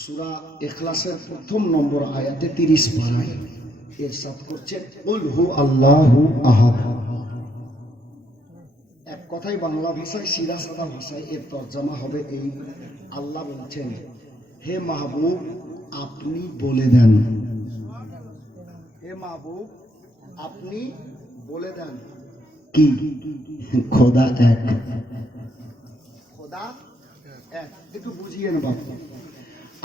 সূরা ইখলাসের প্রথম নম্বর আয়াতে 30 পারায় ইরশাদ করছেন কুল হু আল্লাহু আহাদ। এক কথায় বাংলা ভাষায় সিধা সাদা ভাষায় এর তরজমা হবে এই, আল্লাহ বলছেন হে মাহবুব আপনি বলে দেন, হে মাহবুব আপনি বলে দেন কি খোদা এক, খোদা এক। একটু বুঝিয়ে নেব,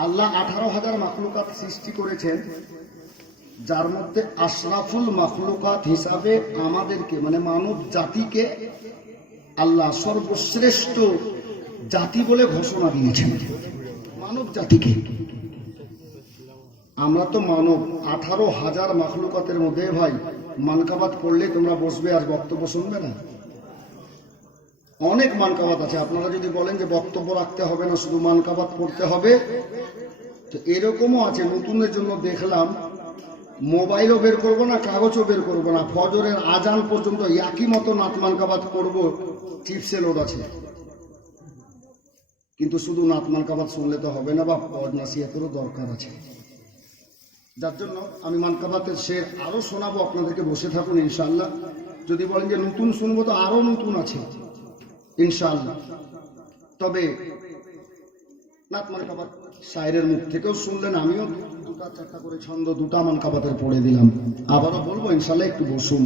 আল্লাহ 18,000 মাখলুকাত সৃষ্টি করেছেন, যার মধ্যে আশরাফুল মাখলুকাত হিসাবে আমাদেরকে মানে মানব জাতিকে আল্লাহ সর্বশ্রেষ্ঠ জাতি বলে ঘোষণা দিয়েছেন। মানব জাতিকে আমরা তো মানব, 18,000 মাখলুকাতের মধ্যে ভাই মানকাবাত পড়লে তোমরা বসবে আর বক্তব্য শুনবে না? অনেক মানকাবাত আছে। আপনারা যদি বলেন যে বক্তব্য রাখতে হবে না, শুধু মানকাবাত পড়তে হবে, তো এরকমও আছে। নতুনের জন্য দেখলাম মোবাইলও বের করবো না, কাগজও বের করবো না, ফজরের আজান পর্যন্ত একই মতো নাত মানকাবাত পড়বো, চিপসে লোড আছে। কিন্তু শুধু নাত মানকাবাত শুনলে তো হবে না, বা পদ নাসিহাতেরও দরকার আছে। যার জন্য আমি মানকাবাতের শের আরো শোনাবো আপনাদেরকে, বসে থাকুন ইনশাআল্লাহ। যদি বলেন যে নতুন শুনবো, তো আরো নতুন আছে ইনশাআল্লাহ। তবে নাত মানকাবাত শায়েরের মুখ থেকেও শুনলেন, আমিও দুটা চারটা করে ছন্দ দুটা মানকাবাতের পড়ে দিলাম, আবারও বলবো ইনশাআল্লাহ, একটু বসুন।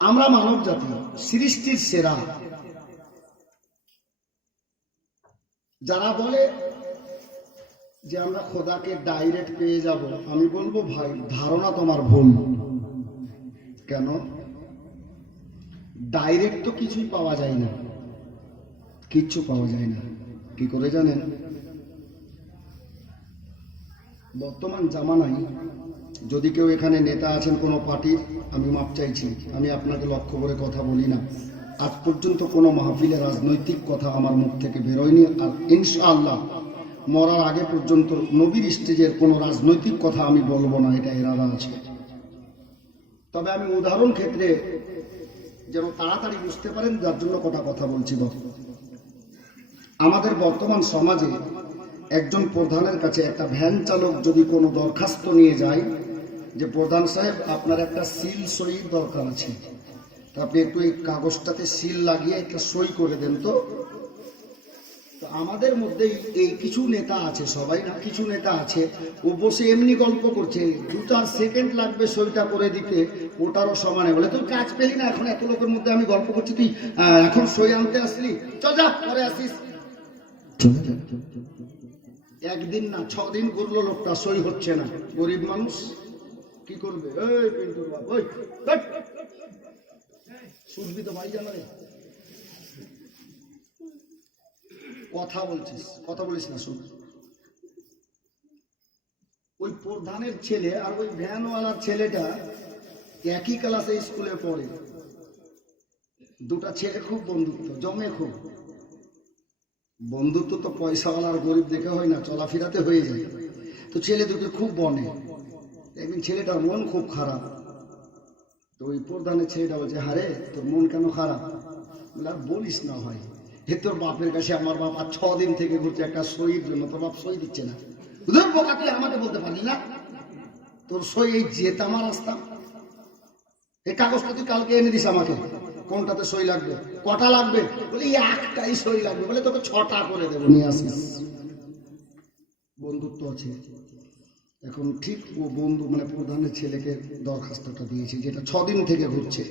আমরা মানব জাতি সৃষ্টির সেরা। যারা বলে যে আমরা খোদাকে ডাইরেক্ট পেয়ে যাব, আমি বলবো ভাই ধারণা তোমার ভুল। কেন? ডাইরেক্ট তো কিছুই পাওয়া যায় না, কিচ্ছু পাওয়া যায় না। কি করে জানেন? বর্তমান জামানায় যদি কেউ এখানে নেতা আছেন কোনো পার্টির, আমি মাপ চাইছি, আমি আপনাকে লক্ষ্য করে কথা বলি না, আজ পর্যন্ত কোনো মাহফিলে রাজনৈতিক কথা আমার মুখ থেকে বেরোয়নি। আর ইনশাআল্লাহ মরার আগে পর্যন্ত নবীর স্টেজের কোনো রাজনৈতিক কথা আমি বলবো না, এটা এরাদা আছে। তবে আমি উদাহরণ ক্ষেত্রে যেন তাড়াতাড়ি বুঝতে পারেন, যার জন্য কথা বলছি। আমাদের বর্তমান সমাজে একজন প্রধানের কাছে একটা ভ্যান চালক যদি কোনো দরখাস্ত নিয়ে যায় যে প্রধান সাহেব আপনার একটা সিল সইর দরকার আছে, তা আপনি একটু এই কাগজটাতে সিল লাগিয়ে একটা সই করে দেন তো। আমাদের মধ্যে এই কিছু নেতা আছে, সবাই না, কিছু নেতা আছে, ও বসে এমনি গল্প করছে, 2-4 সেকেন্ড লাগবে সইটা করে দিতে, ওটারও সমানে বলে তুই কাজ পেলি না, এখন এত লোকের মধ্যে আমি গল্প করছি, তুই এখন সই আনতে আসলি, চল যা পরে আসিস। একদিন না 6 দিন ঘুরলো, লোকটা সই হচ্ছে না। গরিব মানুষ কি করবে? শুনবি তো ভাই, জানা কথা বলছিস, কথা বলিস না, শুন। ওই প্রধানের ছেলে আর ওই ভ্যানওয়ালার ছেলেটা একই ক্লাসে স্কুলে পড়ে। দুটা ছেলে খুব বন্ধুত্ব জমে, খুব বন্ধুত্ব তো পয়সাওয়ালা আর গরিব দেখে হয় না, চলাফেরাতে হয়ে যায়। তো ছেলে দুটো খুব বনে। একদিন ছেলেটার মন খুব খারাপ, তো ওই প্রধানের ছেলেটা বলছে, হারে তোর মন কেন খারাপ? আর বলিস না ভাই, হে তোর বাপের কাছে আমার বাপ আর 6 দিন থেকে ঘুরছে একটা সইয়ের জন্য, তোর বাপ সই দিচ্ছে না। তোর বোকা, তুই আমাকে বলতে পারলি না তোর সই এই যেতাম রাস্তা, এই কাগজটা তুই কালকে এনে দিস আমাকে, কোনটাতে সই লাগবে, কটা লাগবে? বলে একটাই সই লাগবে। বলে তোকে 6টা করে দেবো, নিয়ে আসিস। বন্ধুত্ব আছে। এখন ঠিক ও বন্ধু মানে প্রধানের ছেলেকে দরখাস্তটা দিয়েছে, যেটা 6 দিন থেকে ঘুরছে।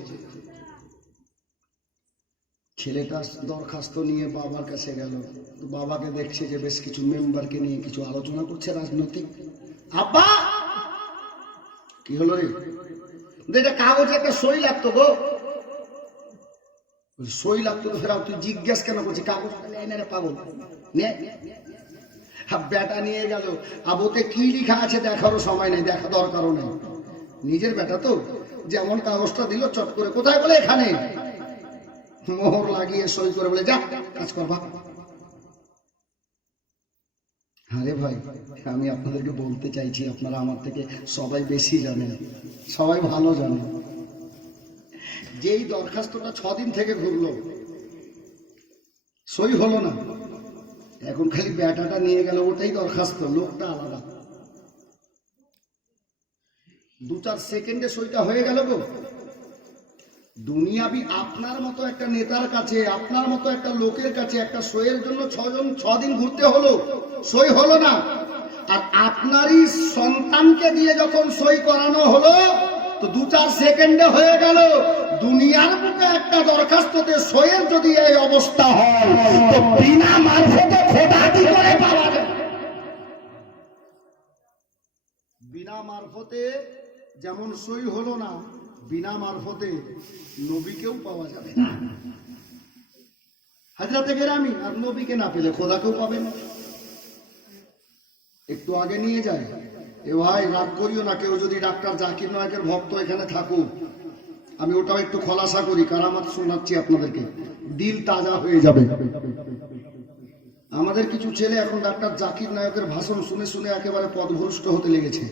ছেলেটা দরখাস্ত নিয়ে বাবার কাছে গেল, তো বাবাকে দেখছে যে বেশ কিছু মেম্বারকে নিয়ে কিছু আলোচনা করছে রাজনৈতিক। আব্বা কি হলো রে? এটা কাগজে একটা সই লাগতো গো। সই লাগতো তো ফেরাও, তুই জিজ্ঞাসা কেন করছিস? কাগজ পাগল বেটা নিয়ে গেল, আবোতে কি লেখা আছে দেখারও সময় নেই, দেখা দরকারও নেই। নিজের বেটা তো, যেমন কাগজটা দিল চট করে, কোথায়? বলে এখানে। মোহর লাগিয়ে সই করে বলে যা কাজ করবা। আরে ভাই, আমি আপনাদেরকে বলতে চাইছি, আপনারা আমার থেকে সবাই বেশি জানেন, সবাই ভালো জানেন। যেই দরখাস্তটা 6 দিন থেকে ঘুরলো, সই হলো না, এখন খালি ব্যাটাটা নিয়ে গেল, ওটাই দরখাস্ত, লোকটা আলাদা। 2-4 সেকেন্ডে সইটা হয়ে গেল গো। দুনিয়াবি আপনার মতো একটা নেতার কাছে, আপনার মতো একটা লোকের কাছে একটা সইয়ের জন্য 6 দিন ঘুরতে হলো, সই হলো না। আর আপনারই সন্তানকে দিয়ে যখন সই করানো হলো তো 2-4 সেকেন্ডে হয়ে গেল। দুনিয়ার বুকে একটা দরখাস্ততে সইয়ের যদি এই অবস্থা হয় তো বিনা মারফতে খোদা কি করে পাওয়া যায়? বিনা মারফতে যেমন সই হলো না, বিনা মারফতে নবীকেও পাওয়া যাবে না। হযরতে কেরামি আর নবীকে না পেলে খোদাকেও পাবে না। একটু আগে নিয়ে যায়। এ ভাই রাগ করিও না, কেউ যদি ডাক্তার জাকির নায়কের ভক্ত এখানে থাকুক, আমি ওটাও একটু খোলাসা করি, কারামাত শোনাচ্ছি আপনাদেরকে, দিল তাজা হয়ে যাবে। আমাদের কিছু ছেলে এখন ডাক্তার জাকির নায়কের ভাষণ শুনে শুনে একেবারে পদভ্রষ্ট হতে লেগেছে।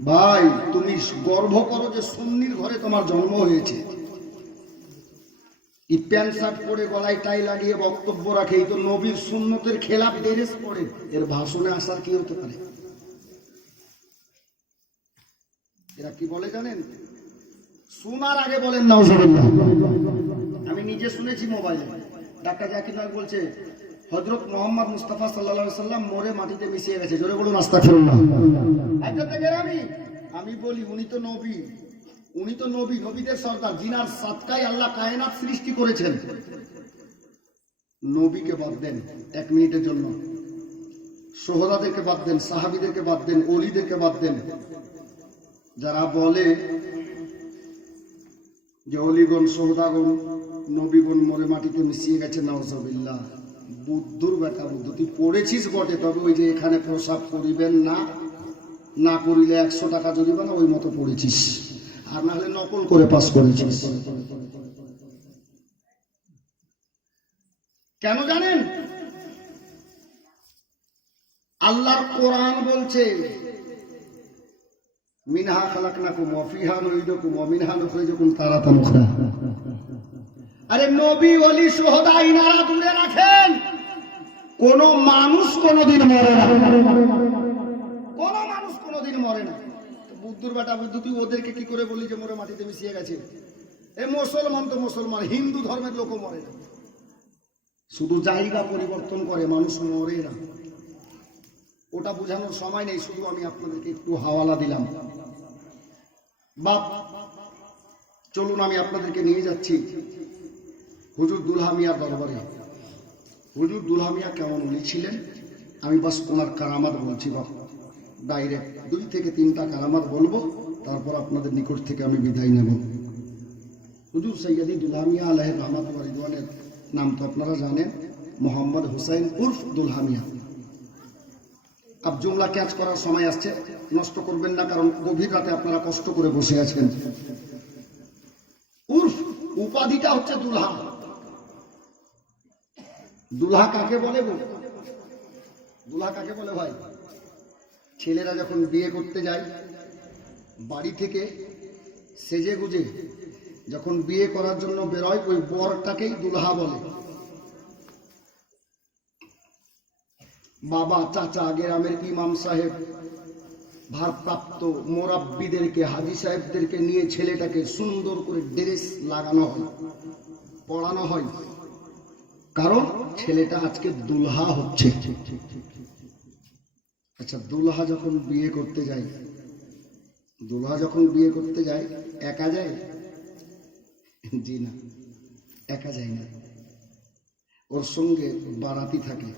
ভাই তুমি গর্ব করো যে সুন্নির ঘরে তোমার জন্ম হয়েছে। এই প্যান্ট শার্ট পরে গলায় টাই লাগিয়ে বক্তব্য রাখে, এই তো নবীর সুন্নতের খেলাফ ড্রেস পরে, এর ভাষণে আসার কি হতে পারে? এরা কি বলে জানেন? শোনার আগে বলেন নাউজুবিল্লাহ। আমি নিজে শুনেছি মোবাইলে, ডাক্তার জাকির নায়ক বলছে হযরত মুহাম্মদ মুস্তাফা সাল্লাল্লাহু আলাইহি সাল্লাম মরে মাটিতে মিশিয়ে গেছে। জোরে বলুন আস্তাগফিরুল্লাহ। আমি বলি উনি তো নবী, উনি তো নবী, নবীদের সরদার, জিনার সাদকায় আল্লাহ কায়নাত সৃষ্টি করেছেন। নবীকে বাদ দেন 1 মিনিটের জন্য, সোহদাদেরকে বাদ দেন, সাহাবীদেরকে বাদ দেন, ওলিদেরকে বাদ দেন। যারা বলে যে অলিগণ, সোহদাগণ, নবীগণ মরে মাটিতে মিশিয়ে গেছে, নাউজুবিল্লাহ। বুদ্ধুর বেটা বুদ্ধ, তুই পড়েছিস বটে, তবে ওই যে এখানে প্রসাব করিবেন না, না করিলে 100 টাকা জরিমানা, ওই মতো পড়েছিস, আর না হলে নকল করে পাস করেছিস। কেন জানেন? আল্লাহর কোরআন বলছে মিনহা খালাকনাকুম ওয়া ফিহা নুঈদুকুম ওয়া মিনহা নুখরিজুকুম তারাতান উখরা। আরে নবী ওলি সুহাদা ইনারা দূরে রাখেন, কোন মানুষ কোনদিন মরে না, কোন মানুষ কোনদিন মরে না। বুদ্ধুর বেটা বুদ্ধ, তুই ওদেরকে কি করে বলি যে মরে মাটিতে মিশিয়ে গেছে? এ মুসলমান তো মুসলমান, হিন্দু ধর্মের লোকও মরে না, শুধু জায়গা পরিবর্তন করে, মানুষ মরে না। ওটা বোঝানোর সময় নেই, শুধু আমি আপনাদেরকে একটু হাওয়ালা দিলাম। বাপ চলুন আমি আপনাদেরকে নিয়ে যাচ্ছি হুজুর দুলহা মিয়ার দরবারে। হুজুর দুলহা মিয়া কেমন উনি ছিলেন, আমি বাস ওনার কারামাত বলছি বাপ, ডাইরেক্ট 2 থেকে 3টা কারামাত বলবো, তারপর আপনাদের নিকট থেকে আমি বিদায় নেব। হুজুর সৈয়দি দুলহা মিয়া আলাইহির রহমাত ওয়া রিদওয়ানের নাম তো আপনারা জানেন, মোহাম্মদ হুসাইন উর্ফ দুলহা মিয়া। আব জুমলা ক্যাচ করার সময় আসছে, নষ্ট করবেন না, কারণ গভীর রাতে আপনারা কষ্ট করে বসে আছেন। উর্ফ উপাধিটা হচ্ছে দুলহা। দুলহা কাকে বলে? দুলহা কাকে বলে ভাই? ছেলেরা যখন বিয়ে করতে যায় বাড়ি থেকে সেজে গুজে যখন বিয়ে করার জন্য বেরোয়, ওই বরটাকেই দুলহা বলে। বাবা, চাচা, গ্রামের ইমাম সাহেব, ভারপ্রাপ্ত মোরাব্বিদেরকে, হাজি সাহেবদেরকে নিয়ে ছেলেটাকে সুন্দর করে ড্রেস লাগানো হয়, পড়ানো হয়, কারণ ছেলেটা আজকে দুলহা হচ্ছে। আচ্ছা, দুলহা যখন বিয়ে করতে যায়, দুলহা যখন বিয়ে করতে যায় একা যায়? জি না, একা যায় না, ওর সঙ্গে বারাতি থাকে।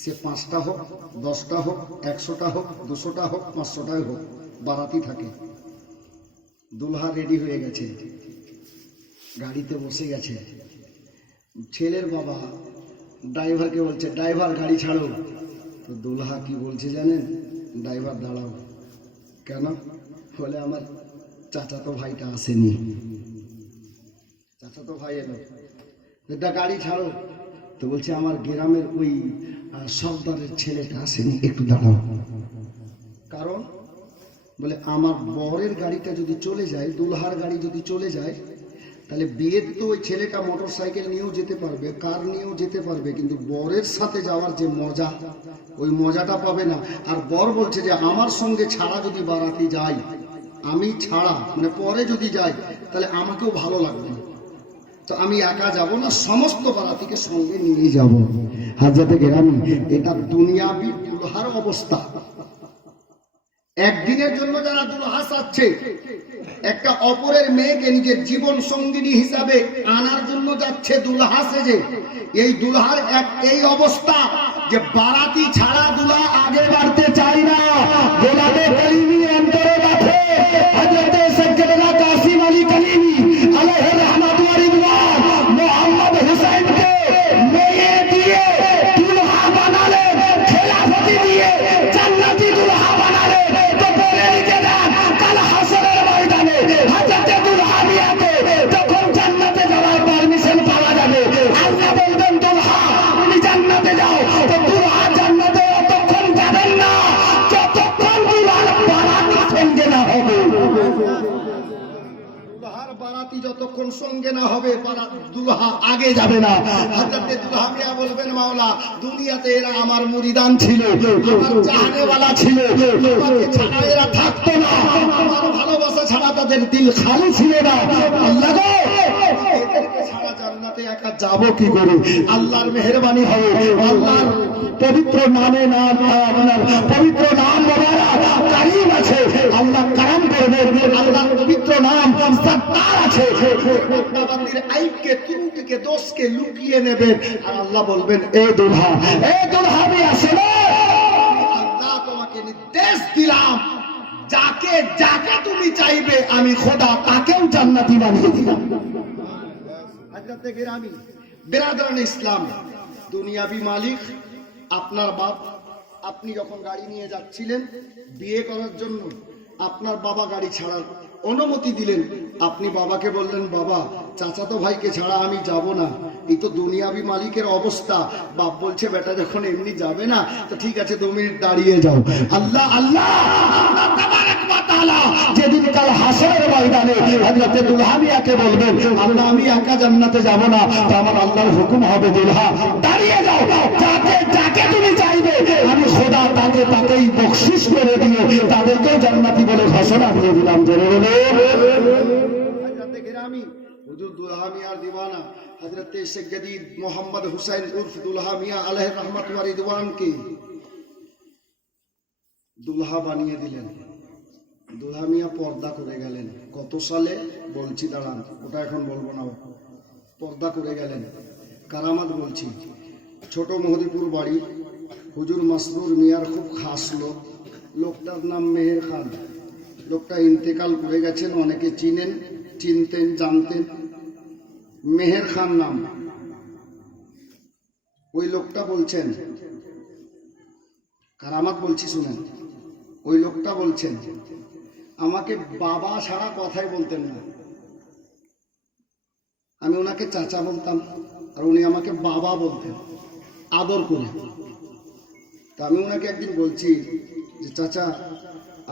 সে 5টা হোক, 10টা হোক, 100টা হোক, 200টা হোক, 500টাই হোক, বারাতি থাকে। দুলহা রেডি হয়ে গেছে, গাড়িতে বসে গেছে। ছেলের বাবা ড্রাইভারকে বলছে, ড্রাইভার গাড়ি ছাড়ো। তো দুলহা কি বলছে জানেন? ড্রাইভার দাঁড়াও। কেন? বলে আমার চাচাতো ভাইটা আসেনি। চাচাতো ভাই এলো, এটা গাড়ি ছাড়ো। তো বলছে আমার গ্রামের ওই সর্দারের ছেলেটা আসেনি, একটু দাঁড়াও। কারণ বলে আমার বরের গাড়িটা যদি চলে যায়, দুলহার গাড়ি যদি চলে যায়, তাহলে বিয়েতে তো ওই ছেলেটা মোটর সাইকেল নিয়েও যেতে পারবে, কার নিয়েও যেতে পারবে, কিন্তু বরের সাথে যাওয়ার যে মজা, ওই মজাটা পাবে না। আর বর বলছে যে আমার সঙ্গে ছাড়া যদি বারাতি যাই, আমি ছাড়া মানে পরে যদি যাই, তাহলে আমাকেও ভালো লাগবে না, তো আমি একা যাব না, সমস্ত বারাতিকে সঙ্গে নিয়ে যাব। হাজরাতে গেরামি, এটা দুনিয়াবি দুলহার অবস্থা। একদিনের জন্য যারা দুলহা চাচ্ছে, একটা অপরের মেয়েকে নিজের জীবন সঙ্গিনী হিসাবে আনার জন্য যাচ্ছে দুলহা সেজে, এই দুলহার এই অবস্থা যে বারাতি ছাড়া দুলহা আগে বাড়তে চায় না। গোলামে কালিমি অন্তরে রাখে হযরতে সৈয়দনা কাসিম আলী কালিমি আলাইহি রহমাত ওয়া রিদওয়ান মোহাম্মদ হুসাইনকে মেয়ে দিয়ে দুলহা বানালেন, খেলাফতি দিয়ে জান্নাতি দুলহা বানালেন। তো বলে নিতে দেন, কাল হাসরের ময়দানে হযরতে দুলহা মিয়াকে যখন জান্নাতে যাওয়ার পারমিশন পাওয়া যাবে, আল্লাহ বলবেন দুলহা তুমি জান্নাতে যাও। তো দুলহা জান্নাতে অতক্ষণ যাবেন না যতক্ষণ দুলহার বারাতি সঙ্গে না হবে। দুলহার বারাতি যতক্ষণ সঙ্গে না হবে, দুলহা আগে যাবে না। হযরতে দুলহা মিয়া বলবেন, মাওলা দুনিয়াতে এরা আমার মুরিদান ছিল, আমার চাহনেওয়ালা ছিল, আমাকে ছাড়া এরা থাকতো না, আমার ভালোবাসা ছাড়া তাদের দিল খালি ছিল না। আল্লাহ গো, এদেরকে ছাড়া জান্নাতে একা যাব কি করে? আল্লাহর মেহেরবানি হবে, আল্লাহর পবিত্র নামে নাম, আপনার পবিত্র নাম মোবারক কারীম আছে, আল্লাহ কারাম করবে, আল্লাহর পবিত্র নাম সত্তার আছে, বান্দাবান্দির আইবকে, ত্রুটিকে, দোষকে লুকিয়ে নেবেন। আর আল্লাহ বলবেন, এ দুলহা আমি আসলে আল্লাহ তোমাকে নির্দেশ দিলাম, যাকে যাকে তুমি চাইবে আমি খোদা তাকেও জান্নাতি বানিয়ে দিলাম। হযরতে গেরামি বেরাদরান ইসলাম, দুনিয়াবি মালিক আপনার বাপ। আপনি যখন গাড়ি নিয়ে যাচ্ছিলেন বিয়ে করার জন্য, আপনার বাবা গাড়ি ছাড়ার অনুমতি দিলেন। আপনি বাবাকে বললেন, বাবা চাচাতো ভাইকে ছাড়া আমি যাব না। এই তো দুনিয়াবি মালিকের অবস্থা। বাপ বলছে, বেটা যখন এমনি যাবে না, তো ঠিক আছে 2 মিনিট দাঁড়িয়ে যাও। আল্লাহ আল্লাহ তাবারক ওয়া তাআলা যেদিন কাল হাসরের ময়দানে হযরতে দুলহা মিয়াকে বলবেন, আল্লাহ আমি একা জান্নাতে যাব না, তো আমার আল্লাহর হুকুম হবে, দুলহা দাঁড়িয়ে যাও, যাকে তুমি চাইবে আমি খোদা তাকেই বখশিশ করে দিয়ে তাদেরকেও জান্নাতি বলে ঘোষণা দিয়ে দিলাম। জোরে বলে হযরতে গেরামি হুজুর দুলহা মিয়ার দিওয়ানা হযরতে শেখ জাদিদ মোহাম্মদ হুসাইন উর্ফ দুলহা মিয়া আলাইহি রহমাত ওয়া রিদওয়ানকে দুলহা বানিয়ে দিলেন। দুলহা মিয়া পর্দা করে গেলেন। কত সালে বলছি, দাঁড়ান, ওটা এখন বলবো না। পর্দা করে গেলেন, কারামাত বলছি। ছোট মেহেদিপুর বাড়ি, হুজুর মাসরুর মিয়ার খুব খাস লোক, লোকটার নাম মেহের খান। লোকটা ইন্তেকাল করে গেছেন, অনেকে চিনতেন জানতেন, মেহের খান নাম। ওই লোকটা বলছেন, কারামাত বলছি শুনেন, ওই লোকটা বলছেন আমাকে বাবা ছাড়া কথাই বলতেন না। আমি ওনাকে চাচা বলতাম, আর উনি আমাকে বাবা বলতেন আদর করে। তা আমি ওনাকে একদিন বলছি যে, চাচা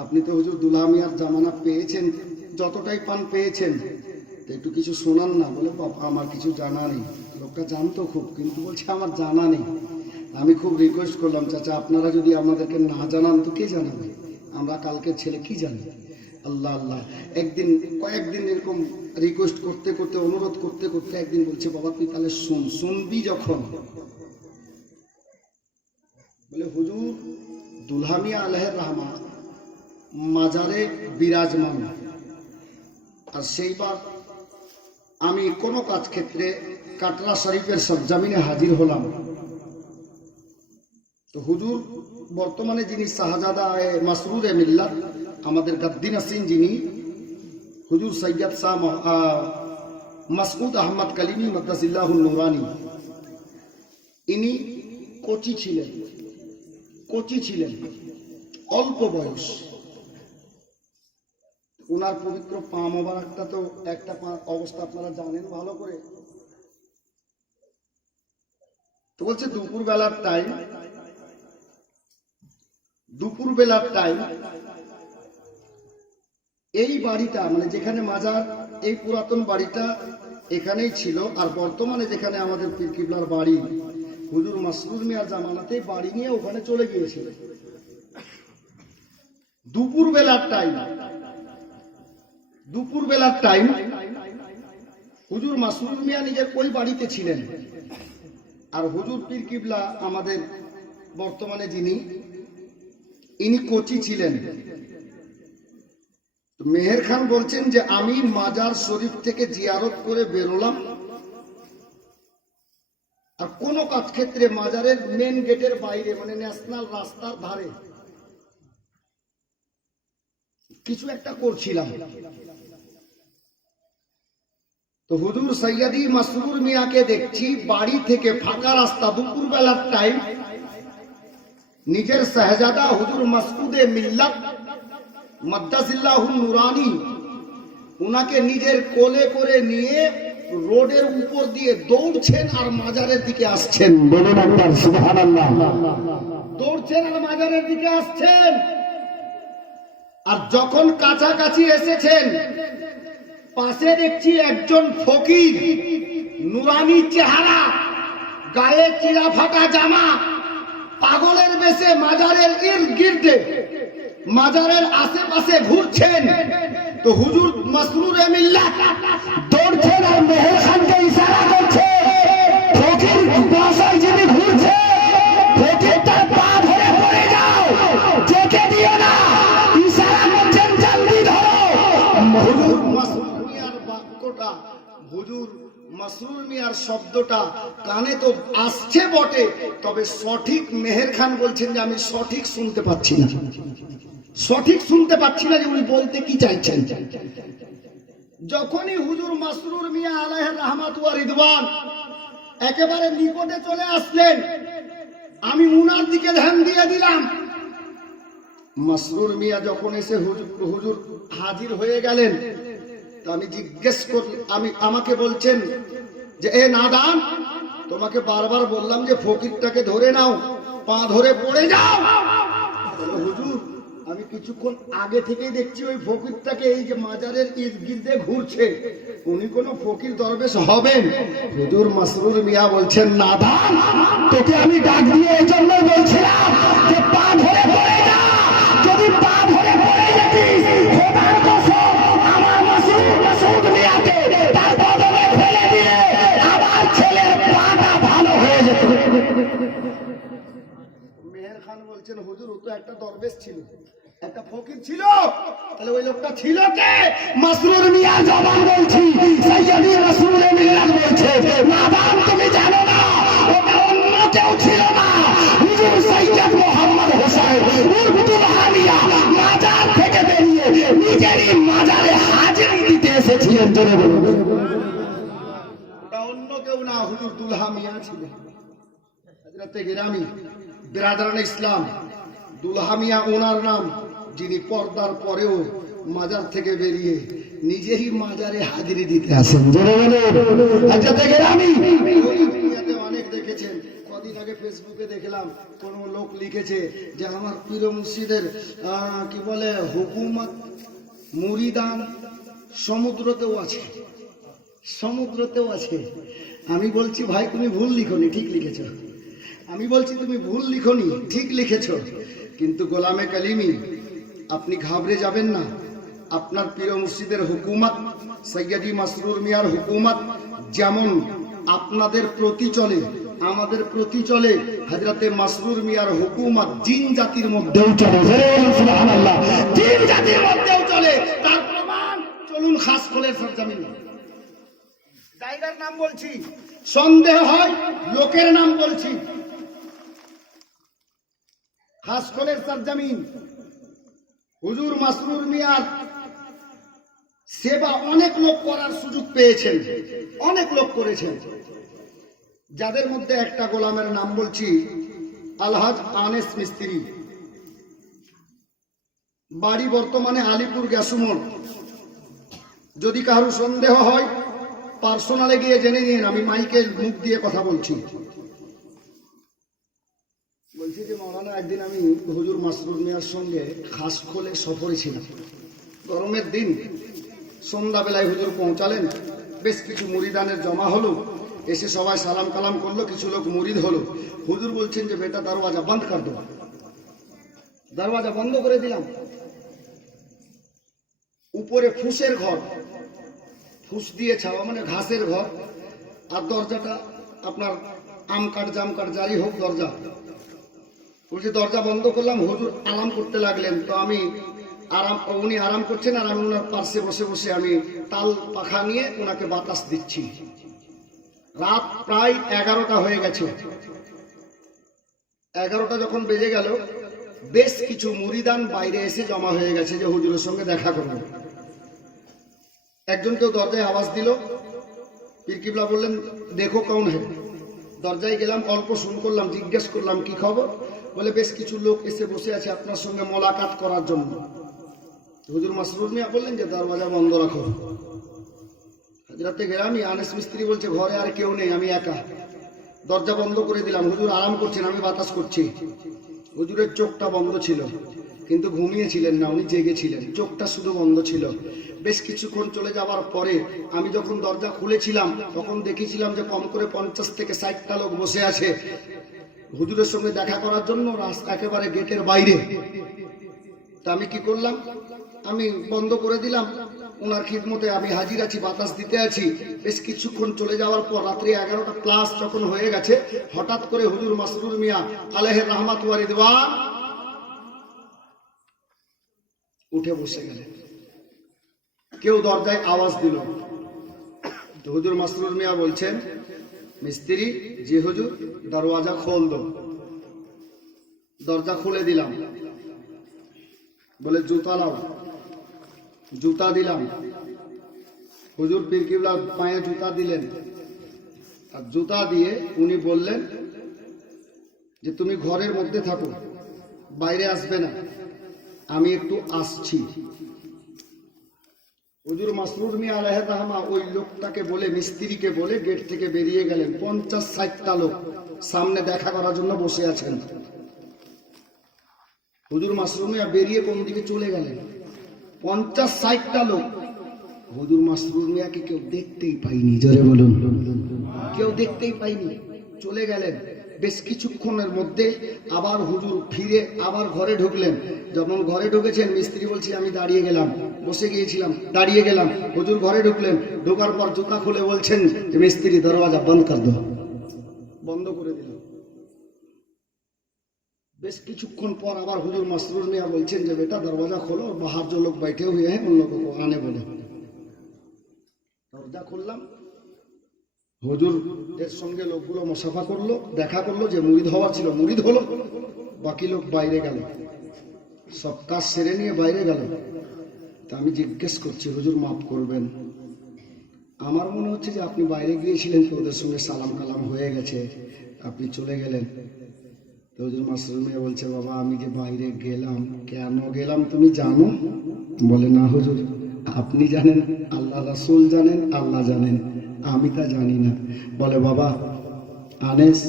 আপনি তো হুজুর দুলহা মিয়ার জামানা পেয়েছেন, যতটাই পান পেয়েছেন, তো একটু কিছু শোনান না। বলে, বাবা আমার কিছু জানা নেই। লোকটা জানতো খুব, কিন্তু বলছে আমার জানা নেই। আমি খুব রিকোয়েস্ট করলাম, চাচা আপনারা যদি আমাদেরকে না জানান তো কে জানাবে, আমরা কালকের ছেলে কি জানি। আল্লাহ আল্লাহ, কয়েকদিন এরকম রিকোয়েস্ট করতে করতে, অনুরোধ করতে করতে একদিন বলছে, বাবা তুই তাহলে শুনবি যখন। বলে, হুজুর দুলহা মিয়া আলাইহির রহমাত মাজারে বিরাজমান, আর সেইবার আমি কোনো কাজ ক্ষেত্রে কাটরা শরীফের সরজমিনে হাজির হলাম। তো হুজুর বর্তমানে যিনি শাহজাদা মাসরুর মিল্লাত, আমাদের গাদ্দি নাসিন যিনি, হুজুর সৈয়দ শাহ মাসউদ আহমদ কালিমি মাদ্রাসিল্লাহুল নুরানি, ইনি কোচি ছিলেন, অল্প বয়স। ওনার পবিত্র পা মোবারকটা তো একটা অবস্থা আপনারা জানেন ভালো করে। তো বলছে দুপুরবেলার টাইম এই বাড়িটা, মানে যেখানে মাজার, এই পুরাতন বাড়িটা এখানেই ছিল। আর বর্তমানে যেখানে আমাদের পীর কিবলার বাড়ি, হুজুর মাসরুর মিয়ার জামানাতে বাড়ি নিয়ে ওখানে চলে গিয়েছিল। দুপুর বেলার টাইম হুজুর মাসরুর মিয়া নিজের ওই বাড়িতে ছিলেন। আর হুজুর পীর কিবলা আমাদের বর্তমানে যিনি, ইনি কোচি ছিলেন। মেহের খান বলছেন যে আমি মাজার শরীফ থেকে জিয়ারত করে বেরোলাম, আর কোন কাজ ক্ষেত্রে মাজারের মেন গেটের বাইরে, মানে ন্যাশনাল রাস্তার ধারে কিছু একটা করছিলাম। তো হুজুর সৈয়দি মাসরুর মিয়াকে দেখছি বাড়ি থেকে ফাঁকা রাস্তা, দুপুর বেলার টাইম, নিজের শাহজাদা হুজুর মাসউদে মিল্লাত মাদ্দাসিল্লাহুন নুরানি উনাকে নিজের কোলে করে নিয়ে রোডের উপর দিয়ে দৌড়ছেন আর মাজারের দিকে আসছেন। বলুন একবার সুবহানাল্লাহ। দৌড়ছেন আর মাজারের দিকে আসছেন। আর যখন কাছাকাছি এসেছেন, পাশে দেখছি একজন ফকির, নুরানি চেহারা, গায়ে চিরা ফাটা জামা, পাগলের বেশে মাজারের ইর্দ গির্দে, মাজারের আশেপাশে ঘুরছেন। তো হুজুর মাসরুরে মিল্লাত দৌড়ছেন আর মেহের খানকে ইশারা করছে, ফকির বাসায় যিনি ঘুরছে ফকিরটার পা ধরে পড়ে যাও, যেতে দিও না, ইশারা করছেন জলদি ধরো। হুজুর মাসরুর মিয়ার বাক্যটা, হুজুর মাসরুর মিয়ার শব্দটা কানে তো আসছে বটে, তবে সঠিক মেহের খান বলছেন যে আমি সঠিক শুনতে পাচ্ছি না, যে উনি বলতে কি চাইছেন। যখনই হুজুর মাসরুর মিয়া আলাইহির রাহমাত ওয়া রিদওয়ান একেবারে নিকটে চলে আসলেন, আমি উনার দিকে ধ্যান দিয়ে দিলাম। মাসরুর মিয়া যখন এসে হুজুর হাজির হয়ে গেলেন, তো আমি জিজ্ঞেস করলাম, আমাকে বলছেন যে এ নাদান, তোমাকে বারবার বললাম যে ফকিরটাকে ধরে নাও, পা ধরে পড়ে যাও। হুজুর আমি কিছুক্ষণ আগে থেকেই দেখছি ওই ফকিরটাকে এই যে মাজারের ইর্দ গির্দে ঘুরছে, উনি কোন ফকির দরবেশ হবেন? হুজুর মাসরুর মিয়া বলছেন, নাদান, তোকে আমি ডাক দিয়ে এই জন্য বলছিলাম যে পা ধরে পড়ে যা, যদি পা ধরে পড়ে যেতিস খোদার কসম আমার মাসুদ মিয়াকে তার বদলে ফেলে দিয়ে আমার ছেলের পাটা ভালো হয়ে যেত। মেহের খান বলছেন, হুজুর ও তো একটা দরবেশ ছিল, একটা ফকির ছিল, তাহলে ওই লোকটা ছিল কে? মাসরুর মিয়া জবান বলছি, সৈয়দি রাসূলে মিল্লাত বলছে, নাদান তুমি জানো না, ওটা অন্য কেউ ছিল না, হুজুর সৈয়দ মোহাম্মদ হোসেন উর্ফ দুলহা মিয়া মাজার থেকে বেরিয়ে নিজেরই মাজারে হাজিরি দিতে এসেছিলেন। জোরে বলুন। ওটা অন্য কেউ না, হুজুর দুলহা মিয়া ছিলেন। হযরতে গিরামি বিরাদরান ইসলাম, দুলহা মিয়া ওনার নাম, যিনি পর্দার পরেও মাজার থেকে বেরিয়ে নিজেরই মাজারে হাজিরি দিতে আসেন। অনেক দেখেছেন, কদিন আগে ফেসবুকে দেখলাম কোন লোক লিখেছে যে আমার পীর মুর্শিদের কি বলে হুকুমত মুরিদান সমুদ্রতেও আছে। আমি বলছি ভাই তুমি ভুল লিখনি, ঠিক লিখেছ। আমি বলছি তুমি ভুল লিখনি, ঠিক লিখেছ, কিন্তু গোলামে কালিমি আপনি ঘাবড়ে যাবেন না। আপনার পীর মুর্শিদের হুকুমত, সৈয়দি মাসরুর মিয়ার হুকুমত যেমন আপনাদের প্রতি চলে, আমাদের প্রতি চলে, হযরতে মাসরুর মিয়ার হুকুমত জিন জাতির মধ্যেও চলে। সুবহানাল্লাহ, জিন জাতির মধ্যেও চলে। তার প্রমাণ চলুন খাসখোলের সরজমিনে। জায়গার নাম বলছি, সন্দেহ হয় লোকের নাম বলছি। খাসখোলের সরজমিন, হুজুর মাসরুর মিয়ার সেবা অনেক লোক করার সুযোগ পেয়েছেন, অনেক লোক করেছেন, যাদের মধ্যে একটা গোলামের নাম বলছি, আলহাজ আনেস মিস্ত্রি, বাড়ি বর্তমানে আলিপুর গ্যাসুমোড়। যদি কারো সন্দেহ হয় পার্সোনালে গিয়ে জেনে নিন, আমি মাইকের মুখ দিয়ে কথা বলছি। বলছি যে মৌলানা, একদিন আমি হুজুর মাসরুর মিয়ার সঙ্গে খাসখোলে সফরে ছিলাম। গরমের দিন, সন্ধ্যাবেলায় হুজুর পৌঁছালেন, বেশ কিছু মুরিদানের জমা হলো, এসে সবাই সালাম কালাম করলো, কিছু লোক মুরিদ হলো। হুজুর বলছেন যে বেটা দরওয়াজা বন্ধ কর দো। দরওয়াজা বন্ধ করে দিলাম। উপরে ফুসের ঘর, ফুস দিয়ে ছাওয়া মানে ঘাসের ঘর, আর দরজাটা আপনার আম কাঠ জাম কাঠ যাই হোক দরজা। বলছি দরজা বন্ধ করলাম, হুজুর আরাম করতে লাগলেন। তো আমি উনি আরাম করছেন আর আমি ওনার পাশে বসে বসে আমি তাল পাখা নিয়ে ওনাকে বাতাস দিচ্ছি। রাত প্রায় 11টা হয়ে গেছে। 11টা যখন বেজে গেল, বেশ কিছু মুরিদান বাইরে এসে জমা হয়ে গেছে যে হুজুরের সঙ্গে দেখা করবে। একজন কেউ দরজায় আওয়াজ দিল, পীর কিবলা বললেন দেখো কৌন হে। দরজায় গেলাম, অল্প শুন করলাম, জিজ্ঞেস করলাম কি খবর। বলে বেশ কিছু লোক এসে বসে আছে আপনার সঙ্গে মোলাকাত করার জন্য। হুজুর মাসরুর মিয়া বললেন যে দরজা বন্ধ রাখো। হাজরাতে গ্রামী আনেস মিস্ত্রি বলছে ঘরে আর কেউ নেই, আমি একা। দরজা বন্ধ করে দিলাম, হুজুর আরাম করছেন, আমি বাতাস করছি। হুজুরের চোখটা বন্ধ ছিল, কিন্তু ঘুমিয়েছিলেন না, উনি জেগেছিলেন, চোখটা শুধু বন্ধ ছিল। বেশ কিছুক্ষণ চলে যাওয়ার পরে আমি যখন দরজা খুলেছিলাম তখন দেখেছিলাম যে কম করে 50 থেকে 60টা লোক বসে আছে হুজুরের সঙ্গে দেখা করার জন্য, একেবারে গেটের বাইরে। তা আমি কি করলাম, আমি বন্ধ করে দিলাম, ওনার খিদমতে আমি হাজির আছি, বাতাস দিতে আছি। বেশ কিছুক্ষণ চলে যাওয়ার পর রাত্রি 11টা প্লাস যখন হয়ে গেছে, হঠাৎ করে হুজুর মাসরুর মিয়া আলাইহির রাহমাত ওয়া রিদওয়ান উঠে বসে গেলেন। কেউ দরজায় আওয়াজ দিল। হুজুর মাসরুর মিয়া বলছেন মিস্ত্রি, জি হুজুর, দরওয়াজা খোল দো। দরজা খুলে দিলাম। বলে জুতা লাও। জুতা দিলাম। হুজুর পীর কিবলা পায়ে জুতা দিলেন, আর জুতা দিয়ে উনি বললেন যে তুমি ঘরের মধ্যে থাকো, বাইরে আসবে না, আমি একটু আসছি। হুজুর মাসরুর মিয়া আলাইহির রাহমা ওই লোকটাকে বলে, মিস্ত্রিকে বলে গেট থেকে বেরিয়ে গেলেন। 50-60টা লোক সামনে দেখা করার জন্য বসে আছেন। হুজুর মাসরুর মিয়া বেরিয়ে কোন দিকে চলে গেলেন। 50-60টা লোক। হুজুর মাসরুর মিয়াকে কেউ দেখতেই পাইনি, জোরে বলুন, কেউ দেখতেই পাইনি, চলে গেলেন। বেশ কিছুক্ষণের মধ্যে আবার হুজুর ফিরে আবার ঘরে ঢুকলেন। যখন ঘরে ঢুকেছেন, মিস্ত্রি বলছি আমি দাঁড়িয়ে গেলাম, বসে গিয়েছিলাম, দাঁড়িয়ে গেলাম। হুজুর ঘরে ঢুকলেন, ঢোকার পর জুতা খুলে বলছেন যে মিস্ত্রি দরওয়াজা বন্ধ কর দো। বন্ধ করে দিল। বেশ কিছুক্ষণ পর আবার হুজুর মাসরুর মিয়া বলছেন যে বেটা দরওয়াজা খোলো, और बाहर जो लोग बैठे हुए हैं उन लोगों को आने बोलो। দরজা খুললাম। হুজুর এর সঙ্গে লোকগুলো মুসাফা করলো, দেখা করলো, যে মুরিদ হওয়ার ছিল মুরিদ হলো, বাকি লোক বাইরে গেল, সব কাজ সেরে নিয়ে বাইরে গেল। তা আমি জিজ্ঞেস করছি হুজুর মাফ করবেন, আমার মনে হচ্ছে যে আপনি বাইরে গিয়েছিলেন, তো ওদের সঙ্গে সালাম কালাম হয়ে গেছে, আপনি চলে গেলেন। তো হুজুর মাসরুর মিয়া বলছে বাবা আমি যে বাইরে গেলাম, কেন গেলাম তুমি জানো? বলে না হুজুর, আপনি জানেন, আল্লাহ রাসূল জানেন, আল্লাহ জানেন, আমি তা জানি না। বলে বাবা আনেস,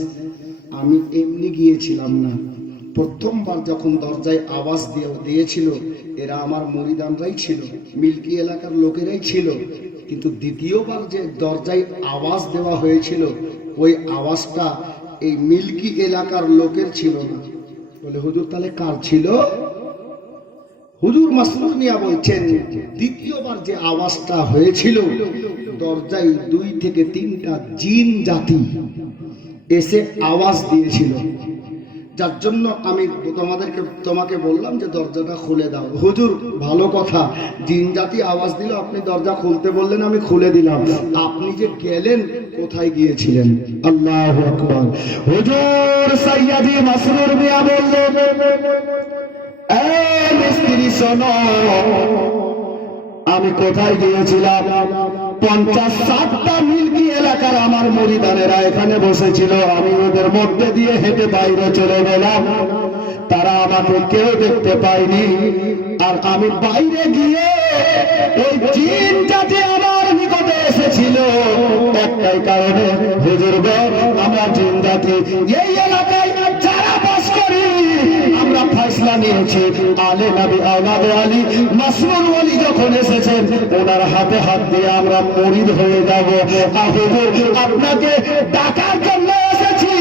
আমি এমনি গিয়েছিলাম না। প্রথমবার যখন দরজায় আওয়াজ দিয়েছিল এরা আমার মুরিদানরাই ছিল, মিল্কি এলাকার লোকেরাই ছিল, কিন্তু দ্বিতীয়বার যে দরজায় আওয়াজ দেওয়া হয়েছিল ওই আওয়াজটা এই মিল্কি এলাকার লোকের ছিল না। বলে হুজুর তাহলে কার ছিল? হুজুর মাসরুর মিয়া বলছেন দ্বিতীয়বার যে আওয়াজটা হয়েছিল দরজায় 2 থেকে 3টা জিন জাতি এসে আওয়াজ দিয়েছিল, যার জন্য আমি তোমাকে বললাম যে দরজাটা খুলে দাও। হুজুর ভালো কথা, জিন জাতি আওয়াজ দিল, আপনি দরজা খুলতে বললেন, আমি খুলে দিলাম। আপনি যে গেলেন কোথায় গিয়েছিলেন? আল্লাহু আকবার। হুজুর সাইয়্যিদি মাসরুর মিয়া বললেন এই মিস্ত্রি শোনো, আমি কোথায় গিয়েছিলাম? 50-60টা মিল্কি এলাকার আমার মুরিদানেরা এখানে বসেছিল, আমি ওদের মধ্যে দিয়ে হেঁটে বাইরে চলে গেলাম, তারা আমাকে কেউ দেখতে পায়নি। আর আমি বাইরে গিয়ে ওই জিন জাতি আমার নিকটে এসেছিল একটাই কারণে, হুজুর গো আমরা জিন জাতি এই এলাকায় যারা বাস করি আমরা ফয়সালা বানিয়েছে। আলে নবী আওলাদে আলী মাসরুর ওলি যখন এসেছেন ওনার হাতে হাত দিয়ে আমরা মুরিদ হয়ে যাব। হুজুর আপনাকে ডাকার জন্য এসেছি।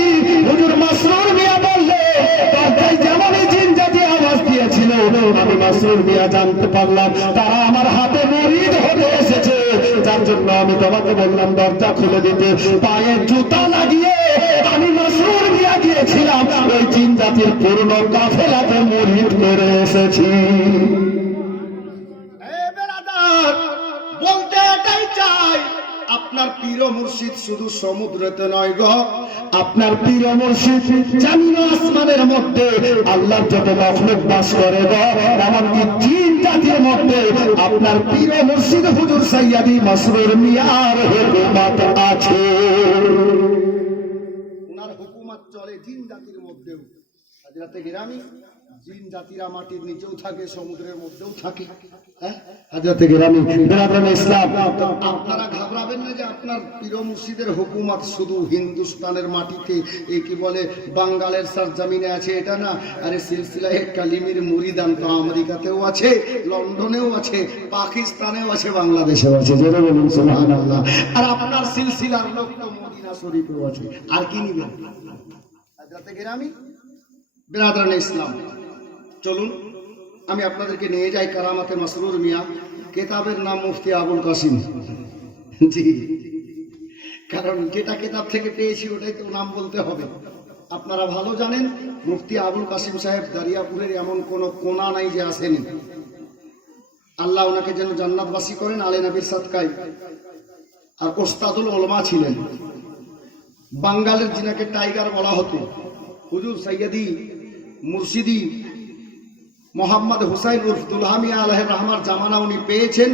হুজুর মাসরুর মিয়া বললে দরজায় যেমনই জিন জাতি আওয়াজ দিয়েছিল আমি মাসরুর মিয়া জানতে পারলাম তারা আমার হাতে মুরিদ হতে এসেছে। যার জন্য আমি তোমাকে বললাম দরজা খুলে দিতে। পায়ে জুতা লাগিয়ে আমি মাসরুর মিয়া গিয়েছিলাম ওই জিন জাতির পুরনো কাফেলাকে মুরিদ করে এসেছি। বলতে এটাই চাই আপনার পীর মুর্শিদ শুধু সমুদ্রতে নয় গো, আপনার পীর মুর্শিদ জামিন আসমানের মধ্যে আল্লাহর যত মাখলুক বাস করে গো, এমনকি জিন জাতির মধ্যে আপনার পীর মুর্শিদ হুজুর সৈয়দি মাসরুর মিয়ার হুকুমত আছে। ওনার হুকুমত চলে জিন জাতির মধ্যেও। হাজরাতে গিরামি জিন জাতিরা মাটির নিচেও থাকে, সমুদ্রের মধ্যেও থাকে। হাজরাতে গিরামি বেরাদারানে ইসলাম, আপনারা ঘাবড়াবেন না যে আপনার পীর মুর্শিদের হুকুমত শুধু হিন্দুস্তানের মাটিতে, এই কি বলে বাঙ্গালের সরজমিনে আছে এটা না। আরে সিলসিলায়ে কালিমির মুরিদান তো আমেরিকাতেও আছে, লন্ডনেও আছে, পাকিস্তানেও আছে, বাংলাদেশেও আছে। জোরে বলুন সুবহানাল্লাহ। আর আপনার সিলসিলার লোক তো মদিনা শরীফেও আছে। আর কি নিবেন? হাজরাতে গিরামি বেরাদারানে ইসলাম, চলুন আমি আপনাদেরকে নিয়ে যাই কারামাতে মাসরুর মিয়া। কেতাবের নাম মুফতি আবুল কাসিম। জি, কারণ যেটা কেতাব থেকে পেয়েছি ওটাই তো নাম বলতে হবে। আপনারা ভালো জানেন মুফতি আবুল কাসিম সাহেব দারিয়াপুরের এমন কোন কোনা নাই যে আসেনি। আল্লাহ ওনাকে যেন জান্নাতবাসী করেন আলে নবীর সাদকায়। আর ওস্তাদুল উলামা ছিলেন। বাঙ্গালের যিনাকে টাইগার বলা হতো হুজুর সৈয়দি মুর্শিদি মোহাম্মদ হুসাইন উর্ফ দুলহা মিয়া আলাইহির রহমার জামানা উনি পেয়েছেন,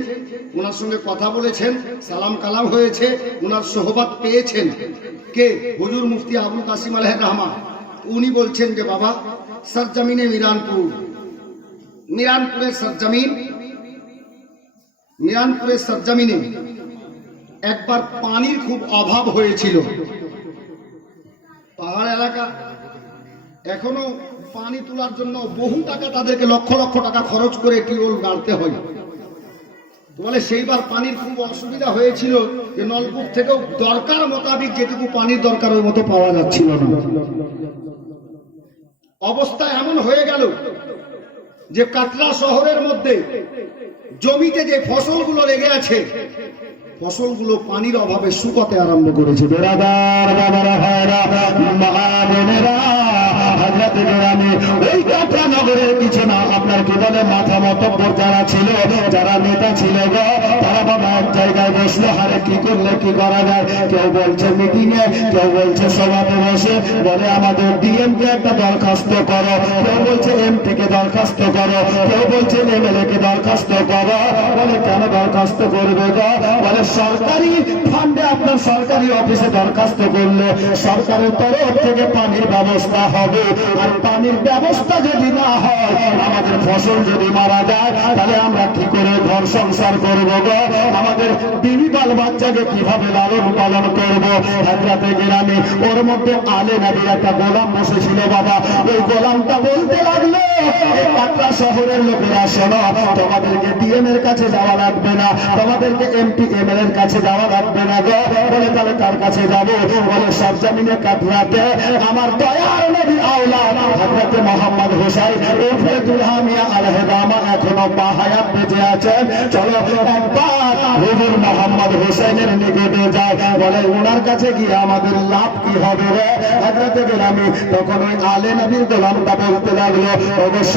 ওনার সঙ্গে কথা বলেছেন, সালাম কালাম হয়েছে, ওনার সোহবত পেয়েছেন। কে? হুজুর মুফতি আবুল কাসিম আলাইহির রহমান। উনি বলছেন যে বাবা সরজমিনে মিরানপুরের সরজমিনে একবার পানির খুব অভাব হয়েছিল। পাহাড় এলাকা, এখনো পানি তোলার জন্য বহু টাকা তাদেরকে লক্ষ লক্ষ টাকা খরচ করে টিউবওয়েল গাড়তে হয়। বলে সেইবার পানির খুব অসুবিধা হয়েছিল যে নলকূপ থেকেও দরকার মোতাবিক যেটুকু পানির দরকার ওই মতো পাওয়া যাচ্ছিল না। অবস্থা এমন হয়ে গেল যে কাটরা শহরের মধ্যে জমিতে যে ফসলগুলো লেগে আছে ফসলগুলো পানির অভাবে শুকাতে আরম্ভ করেছে। বেরাদার বাবারা ভাইরা মা বোনেরা, হাজরাতে গিরামি ওই কাটরা নগরের কিছু না আপনার কি বলে মাথা মতব্বর যারা ছিল, যারা নেতা ছিল গো, তারা বাবা এক জায়গায় বসলো। হারে কি করলে কি করা যায়? কেউ বলছে মিটিং এ, কেউ বলছে সভাতে বসে বলে আমাদের ডিএম কে একটা দরখাস্ত করো, কেউ বলছে এমপি কে দরখাস্ত করো, কেউ বলছে এমএলএ কে দরখাস্ত করো। বলে কেন দরখাস্ত করবে গো? বলে সরকারি ফান্ডে আপনার সরকারি অফিসে দরখাস্ত করলে সরকারের তরফ থেকে পানির ব্যবস্থা হবে। আর পানির ব্যবস্থা যদি না হয়, আমাদের ফসল যদি মারা যায়, তাহলে আমরা কি করে ঘর সংসার করবো গো? আমাদের বিবি বাল বাচ্চাকে কিভাবে লালন পালন করবো? হাজরাতে গিরামি ওর মধ্যে আলে নবীর একটা গোলাম বসেছিল বাবা। ওই গোলামটা বলতে লাগলো এই কাটরা শহরের লোকেরা শোনো, তোমাদেরকে ডিএম এর কাছে যাওয়া লাগবে না, তোমাদেরকে এমপি এমএলএ এর কাছে যাওয়া লাগবে না গো। বলে তাহলে কার কাছে যাবো? বলে সরজমিনে কাটরাতে আমার দয়ার নবী আওলাদ হযরতে মুহাম্মদ হুসাইন উর্ফে দুলহা মিয়া আলাইহির রহমান এখনো বাহায়াত বেঁচে আছেন। চলো একবার হুজুর মুহাম্মদ হুসাইনের নিকটে যাই। বলে ওনার কাছে গিয়ে আমাদের লাভ কি হবে রে? হযরতে গিরামি তখন ওই আলে নবীর গোলামটা বলতে লাগলো, অবশ্য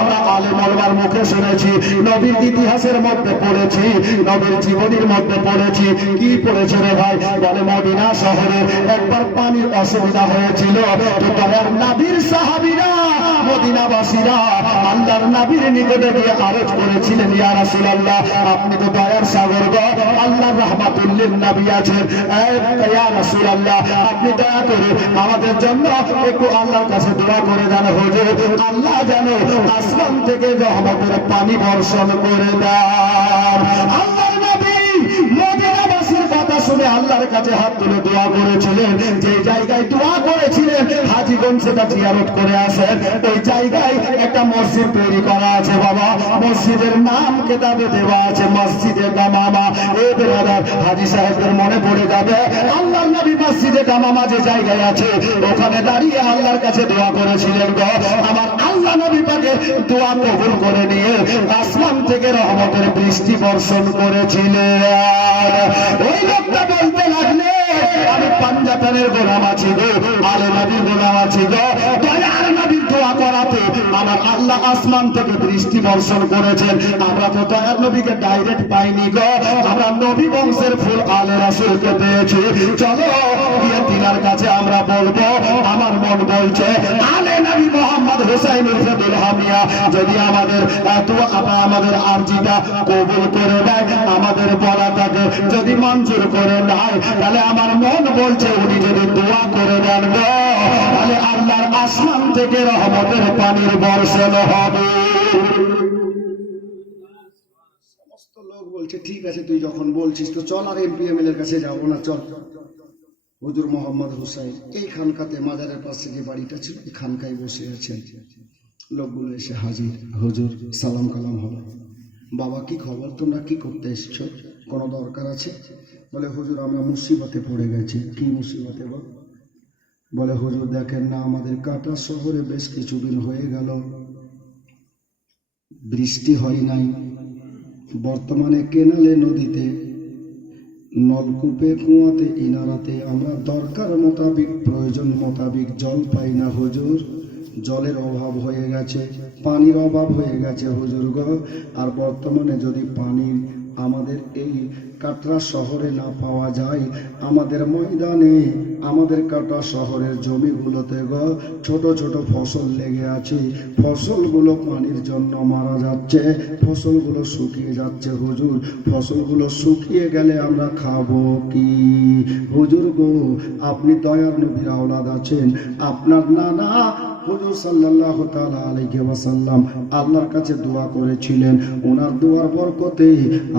আমরা আলে মোলামার মুখে শুনেছি, নবীর ইতিহাসের মধ্যে পড়েছি, নবীর জীবনীর মধ্যে পড়েছি। কি পড়েছে রে ভাই? বলে মদিনা শহরে একবার পানির অসুবিধা হয়েছিল, তো তোমার নবীর সাহাবীরা মদিনাবাসীরা আল্লাহর নবীর নিকটে গিয়ে আরজ করেছিলেন, ইয়া রাসূলুল্লাহ আপনি তো দয়ার সাগর গো, আল্লাহর রাহমাতুল লিন নবী আছেন, ইয়া রাসূলুল্লাহ আপনি দয়া করে আমাদের জন্য একটু আল্লাহর কাছে দোয়া করে দেন হুজুর, আল্লাহ যেন আসমান থেকে রহমতের পানি বর্ষণ করে দেন। আল্লাহর নবী মদিনাবাসীর কথা শুনে আল্লাহর কাছে হাত তুলে দোয়া করেছিলেন। যে জায়গায় দোয়া করেছিলেন হাজীগণ সেটা জিয়ারত করে আসেন। ওই জায়গায় একটা মসজিদ তৈরি করা আছে বাবা, মসজিদের নাম কেতাবে দেওয়া আছে মসজিদে গামামা। এ বেরাদার হাজী সাহেবদের মনে পড়ে যাবে আল্লাহর নবী মসজিদে গামামা যে জায়গায় আছে ওখানে দাঁড়িয়ে আল্লাহর কাছে দোয়া করেছিলেন গো। আমার আল্লাহ নবী পাকে দোয়া কবুল করে নিয়ে আসমান থেকে রহমতের বৃষ্টি বর্ষণ করেছিলেন। ওই লোকটা বলতে লাগলে আমি পাঞ্জাবের গোলাম আছি গো, আলে নবীর গোলাম আছি গো। দয়ার নবীর দোয়া করাতে আমার আল্লাহ আসমান থেকে বৃষ্টি বর্ষণ করেছেন। আমরা তো দয়ার নবীকে ডাইরেক্ট পাইনি গো, আমরা নবী বংশের ফুল আলে রাসূলকে পেয়েছি। চলো গিয়ে তিনার কাছে আমরা বলবো। আমার মন বলছে আলে নবী মোহাম্মদ হুসাইন উরফে দুলহামিয়া যদি আমাদের দোয়া আমাদের আরজিটা কবুল করে দেয়, আমাদের বলাটাকে যদি মঞ্জুর করে নেয়, তাহলে আমার মন বলছে উনি যদি দোয়া করে দেন গো তাহলে আল্লাহর আসমান থেকে রহমতের পানির বর্ষণ হবে। সমস্ত লোক বলছে ঠিক আছে তুই যখন বলছিস তো চল আর এমপিএমএল এর কাছে যাবো না, চল। হুজুর মোহাম্মদ হুসাইন এই খানকাতে মাজারের পাশে যে বাড়িটা ছিল এই খানকায় বসে আছেন। লোকগুলো এসে হাজির, হুজুর সালাম কালাম হলো। বাবা কি খবর, তোমরা কি করতে এসছো, কোনো দরকার আছে? বলে হুজুর আমরা মুসিবতে পড়ে গেছি। কি মুসিবতে বল? বলে হুজুর দেখেন না আমাদের কাটা শহরে বেশ কিছুদিন হয়ে গেল বৃষ্টি হয় নাই। বর্তমানে কেনালে নদীতে নলকূপে কুয়াতে ইনারাতে আমরা দরকার মোতাবিক প্রয়োজন মোতাবিক জল পাই না হুজুর। জলের অভাব হয়ে গেছে, পানির অভাব হয়ে গেছে হুজুর গো। আর বর্তমানে যদি পানি আমাদের এই কাটরা শহরে না পাওয়া যায়, আমাদের ময়দানে আমাদের কাটরা শহরের জমিগুলোতে গো ছোট ছোট ফসল লেগে আছে, ফসলগুলো পানির জন্য মারা যাচ্ছে, ফসলগুলো শুকিয়ে যাচ্ছে হুজুর। ফসলগুলো শুকিয়ে গেলে আমরা খাবো কি হুজুর গো? আপনি দয়ার নবীর আওলাদ আছেন, আপনার নানা হুজুর সাল্লাল্লাহু তাআলা আলাইহি ওয়াসাল্লাম আল্লাহর কাছে দোয়া করেছিলেন। ওনার দোয়ার বরকতে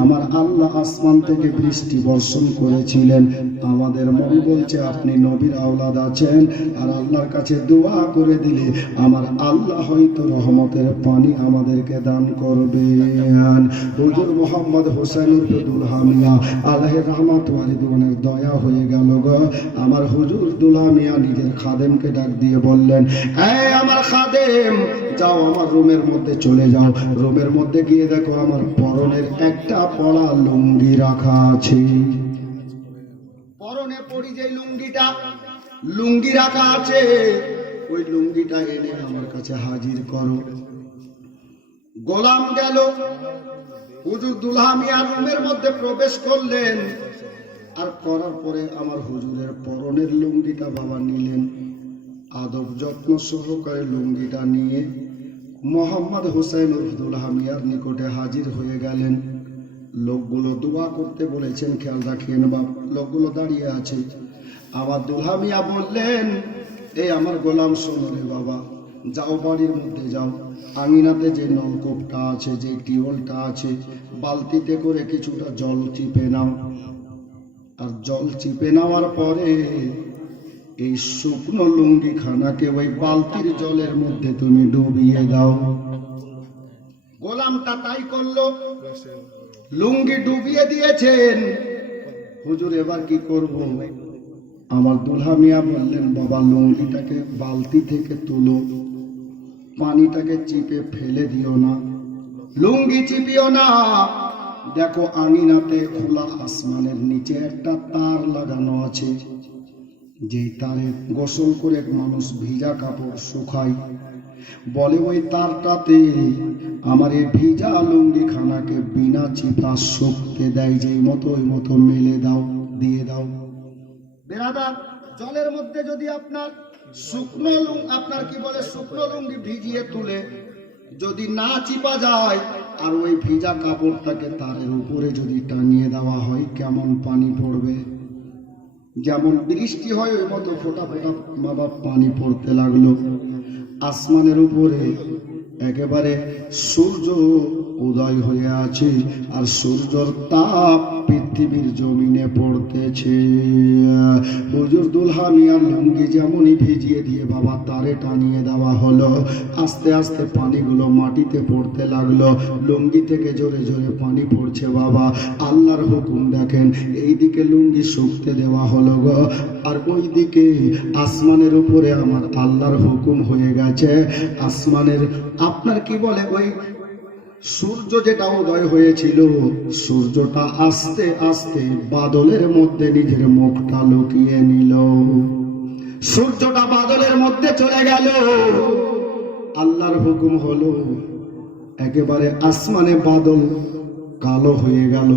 আমার আল্লাহ আসমান থেকে বৃষ্টি বর্ষণ করেছিলেন। আমাদের মন বলছে আপনি নবীর আওলাদ আছেন আর আল্লাহর কাছে দোয়া করে দিলে আমার আল্লাহ হয়তো রহমতের পানি আমাদেরকে দান করবেন। হুজুর মোহাম্মদ হুসাইন দুলহামিয়া আল্লাহর রহমত ওয়ালিদুনের দয়া হয়ে গেল গো। আমার হুজুর দুলহামিয়া নিজের খাদেমকে ডাক দিয়ে বললেন, আমার খাদেম যাও আমার রুমের মধ্যে চলে যাও, রুমের মধ্যে গিয়ে দেখো আমার পরনের একটা পড়া লুঙ্গি রাখা আছে। পরনে পরি যে লুঙ্গি রাখা আছে ওই লুঙ্গিটা এনে আমার কাছে হাজির করো। গোলাম গেল, হুজুর দুলহামিয়া রুমের মধ্যে প্রবেশ করলেন। আর করার পরে আমার হুজুরের পরনের লুঙ্গিটা বাবা নিলেন, আদব যত্ন সহকারে লুঙ্গিটা নিয়ে মোহাম্মদ হুসাইন দুলহামিয়ার নিকটে হাজির হয়ে গেলেন। লোকগুলো দোয়া করতে বলেছেন, খেয়াল রাখিয়েন বাপ। লোকগুলো দাঁড়িয়ে আছে। আমার দুলহামিয়া বললেন, এই আমার গোলাম শোনো রে বাবা, যাও বাড়ির মধ্যে যাও, আঙিনাতে যে নলকূপটা আছে যে টিউবওয়েলটা আছে বালতিতে করে কিছুটা জল চিপে নাও। আর জল চিপে নেওয়ার পরে এই শুকনো লুঙ্গি খানাকে ওই বালতির জলের মধ্যে তুমি ডুবিয়ে দাও। গোলামটা তাই করলো, লুঙ্গি ডুবিয়ে দিয়েছেন। হুজুর এবার কি করব? আমার দুলহামিয়া বললেন, বাবা লুঙ্গিটাকে বালতি থেকে তুলো, পানিটাকে চিপে ফেলে দিও না, লুঙ্গি চিপিও না। দেখো আঙিনাতে খোলা আসমানের নিচে একটা তার লাগানো আছে, যে তারে গোসল করে মানুষ ভিজা কাপড় শুকায়। বলে ওই তারটাতে আমার এই ভিজা লুঙ্গি খানাকে বিনা চিপা শুকতে দেয়, যেই মতো ওই মতো মেলে দাও, দিয়ে দাও। বেরাদার জলের মধ্যে যদি আপনার শুকনো শুকনো লুঙ্গি ভিজিয়ে তুলে যদি না চিপা যায় আর ওই ভিজা কাপড়টাকে তারের উপরে যদি টাঙিয়ে দেওয়া হয়, কেমন পানি পড়বে? যেমন বৃষ্টি হয় ওই মতো ফোঁটা ফোঁটা বাবা পানি পড়তে লাগলো। আসমানের উপরে একেবারে সূর্য উদয় হয়ে আছে আর সূর্যর তাপ পৃথিবীর জমিনে পড়তেছে। হুজুর দুলহা মিয়ার লুঙ্গি যেমনই ভিজিয়ে দিয়ে বাবা তারে টানিয়ে দেওয়া হলো, আস্তে আস্তে পানিগুলো মাটিতে পড়তে লাগলো, লুঙ্গি থেকে জোরে জোরে পানি পড়ছে বাবা। আল্লাহর হুকুম দেখেন, এইদিকে লুঙ্গি শুকতে দেওয়া হলো গো, আর ওই দিকে আসমানের উপরে আমার আল্লাহর হুকুম হয়ে গেছে। আসমানের আপনার কি বলে ওই সূর্য যেটা উদয় হয়েছিল, সূর্যটা আস্তে আস্তে বাদলের মধ্যে নিজের মুখটা লুকিয়ে নিল। সূর্যটা বাদলের মধ্যে চলে গেল। আল্লাহর হুকুম হলো, একেবারে আসমানে বাদল কালো হয়ে গেল।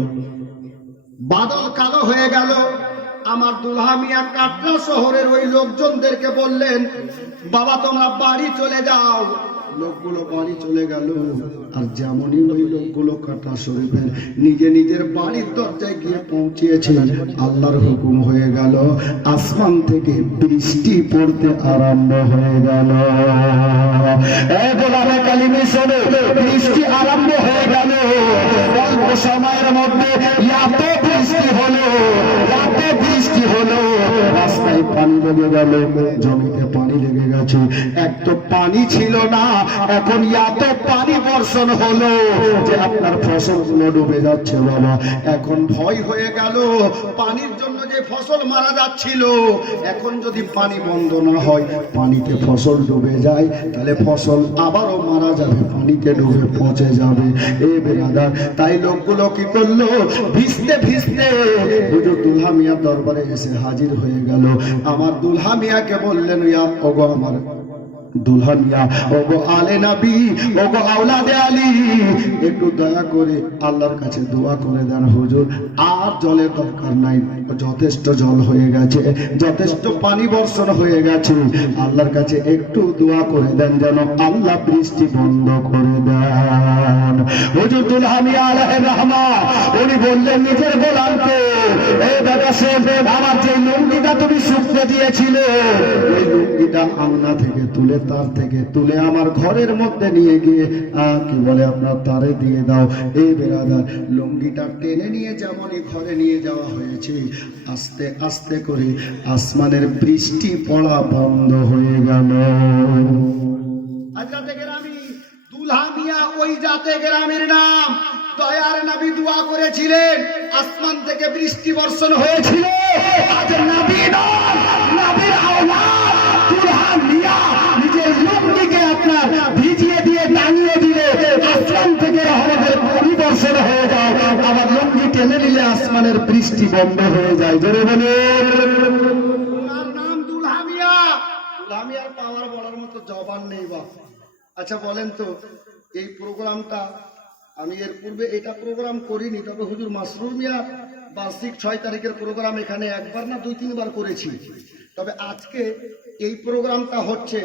বাদল কালো হয়ে গেল। আমার দুলহা মিয়া কাটরা শহরের ওই লোকজনদেরকে বললেন, বাবা তোমরা বাড়ি চলে যাও। লোকগুলো বাড়ি চলে গেল। আর যেমনই ওই লোকগুলো কাটরা শরীফের নিজে নিজের বাড়ির দরজায় গিয়ে পৌঁছিয়েছে, আল্লাহর হুকুম হয়ে গেল, আসমান থেকে বৃষ্টি পড়তে আরম্ভ হয়ে গেল। বৃষ্টি আরম্ভ হয়ে গেল। অল্প সময়ের মধ্যে এত বৃষ্টি হলো, এত বৃষ্টি হলো, রাস্তায় পানি লেগে গেল, জমিতে পানি লেগে গেছে। এক তো পানি ছিল না, এখন এত পানি বর্ষণ হলো যে আপনার ফসলগুলো ডুবে যাচ্ছে বাবা। এখন ভয় হয়ে গেল, পানির জন্য যে ফসল মারা যাচ্ছিল, এখন যদি পানি বন্ধ না হয়, পানিতে ফসল ডুবে যায়, তাহলে ফসল আবারও মারা যাবে, পানিতে ডুবে পচে যাবে। এ বেরাদার, তাই লোকগুলো কি করলো, ভিজতে ভিজতে হুজুর দুলহা মিয়ার দরবারে এসে হাজির হয়ে গেল। আমার দুলহা মিয়াকে বললেন, ইয়া ওগো আমার দুলহা মিয়া, ওগো আলে নবী, ওগো আওলাদে আলী, একটু দয়া করে আল্লাহর কাছে দোয়া করে দেন হুজুর, আর জলের দরকার নাই, যথেষ্ট জল হয়ে গেছে, যথেষ্ট পানি বর্ষণ হয়ে গেছে, আল্লাহর কাছে একটু দোয়া করে দেন যেন আল্লাহ বৃষ্টি বন্ধ করে দেন। হুজুর দুলহা মিয়া আলাইহির রহমান উনি বললেন নিজের গোলামকে, এই দাদা শোন, আমার যে লুঙ্গিটা তুমি শুকতে দিয়েছিলে, ওই লুঙ্গিটা আংনা থেকে তুলে, তার থেকে তুলে আমার ঘরের মধ্যে নিয়ে গিয়ে কি বলে আপনার তারে দিয়ে দাও। এই বেরাদার, লুঙ্গিটা টেনে নিয়ে যেমনই ঘরে নিয়ে যাওয়া হয়েছে, আস্তে আস্তে করে আসমানের বৃষ্টি পড়া বন্ধ হয়ে গেল। আজরাতে গ্রামী দুলহা মিয়া ওই জাতে গ্রামের নাম। দয়ার নবী দোয়া করেছিলেন, আসমান থেকে বৃষ্টি বর্ষণ হয়েছিল। আজ নবী নন, নবীর আওলাদ দুলহা মিয়া নিজের লুঙ্গিকে আপনার ভিজিয়ে দিয়ে টাঙিয়ে দিলে আসমান থেকে রহমতের পরিবর্ষণ হয়ে যায়। আবার লুঙ্গি টেনে নিলে আসমানের বৃষ্টি বন্ধ হয়ে যায়। জোরে বলে, ওনার নাম দুলহা মিয়া। দুলহা মিয়ার পাওয়ার বলার মতো জবান নেই বাপ। আচ্ছা বলেন তো, এই প্রোগ্রামটা আমি এর পূর্বে এটা প্রোগ্রাম করিনি, তবে হুজুর মাসরুর মিয়ার বার্ষিক 6 তারিখের প্রোগ্রাম এখানে একবার না 2-3 বার করেছি। তবে আজকে এই প্রোগ্রামটা হচ্ছে,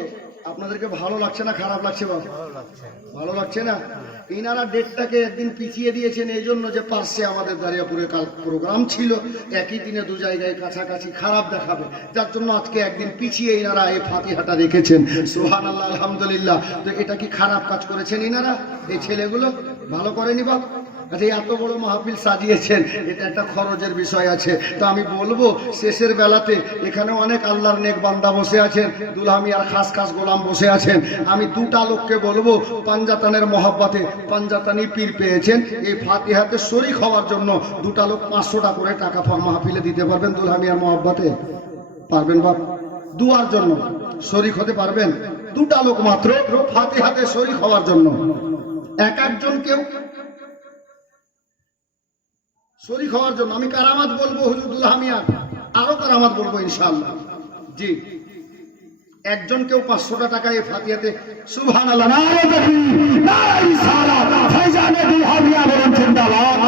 আপনাদেরকে ভালো লাগছে না খারাপ লাগছে বাবা? ভালো লাগছে না? ইনারা ডেটটাকে একদিন পিছিয়ে দিয়েছেন এই জন্য যে পার্শ্বে আমাদের দাঁড়িয়াপুরে কাল প্রোগ্রাম ছিল, একই দিনে 2 জায়গায় কাছাকাছি, খারাপ দেখাবে, যার জন্য আজকে একদিন পিছিয়ে ইনারা এই ফাতিহাটা রেখেছেন। সুবহানাল্লাহ, আলহামদুলিল্লাহ। তো এটা কি খারাপ কাজ করেছেন ইনারা? এই ছেলেগুলো ভালো করেনি বাবা? আচ্ছা, এত বড় মাহফিল সাজিয়েছেন, এটা একটা খরচের বিষয় আছে। তো আমি বলবো, শেষের বেলাতে এখানে অনেক আল্লাহর নেক বান্দা বসে আছেন, দুলহা মিয়ার খাস খাস গোলাম বসে আছেন। আমি 2টা লোককে বলবো, পাঞ্জাতানের মহাব্বাতে পাঞ্জাতানি পীর পেয়েছেন, এই ফাতিহাতে শরীক হওয়ার জন্য 2টা লোক 500 টাকা করে টাকা মাহফিলে দিতে পারবেন? দুলহা মিয়ার মহাব্বাতে পারবেন বাপ? দুয়ার জন্য শরীক হতে পারবেন? 2টা লোক মাত্র ফাতিহাতে শরীক হওয়ার জন্য। একজন কেউ শরীক হওয়ার জন্য আমি কারামাত বলবো হুজুর দুলহা মিয়া, আরো কারামাত বলবো ইনশাআল্লাহ। জি, একজন কেউ 500 টাকা এই ফাতিহাতে সুবহানাল্লাহ, নারে তাকবীর, নারে রিসালাত, ফয়জানে দুলহা মিয়া বলেন জিন্দাবাদ।